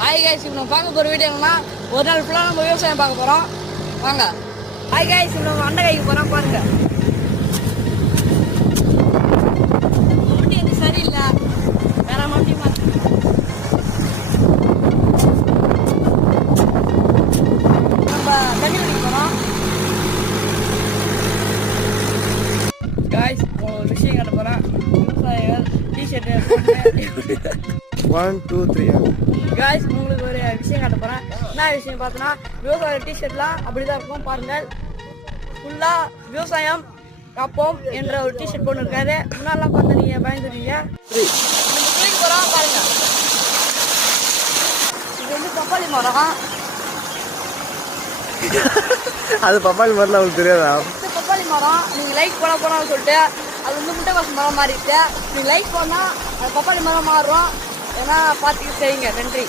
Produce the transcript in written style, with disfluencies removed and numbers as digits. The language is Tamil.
ஹாய் கைஸ், இப்போ நம்ம பார்க்க போகிற வீடியோ என்னன்னா, ஒரு நாள் ஃபுல்லாக நம்ம விவசாயம் பார்க்க போகிறோம். வாங்க. ஹாய் கைஸ், இப்போ நம்ம அண்டை கைக்கு போகிறோம். பாருங்க, மம்முட்டி அது சரியில்லை, வேற மம்முட்டி நம்ம தண்ணி குடிக்க போகிறோம். கைஸ், ஒரு விஷயம் காட்ட போகிறேன். விவசாயிகள் டிஷர்ட்டு 1 2 3 காய்ஸ், உங்களுக்கு ஒரு விஷயம் காட்ட போகிறேன். என்ன விஷயம் பார்த்தோன்னா, விவசாய டிஷர்ட்லாம் அப்படி தான் இருக்கும். பாருங்கள், ஃபுல்லாக விவசாயம் காப்போம் என்ற ஒரு டிஷர்ட் போட்டு இருக்காரு. முன்னாடிலாம் பார்த்து நீங்கள் பயந்துருவீங்க. நம்ம தூக்கி போகிறோம் பாருங்கள். இது வந்து பப்பாளி மரம். அது பப்பாளி மரம் அவங்களுக்கு தெரியாதா? இது பப்பாளி மரம். நீங்கள் லைக் போட போனான்னு சொல்லிட்டு அது வந்து முட்டைக்கோசு மரம் மாறிட்டு நீங்கள் லைக் பண்ணால் அது பப்பாளி மரம் மாறும். ஏன்னா பார்த்துக்கிட்டு செய்யுங்க. நன்றி.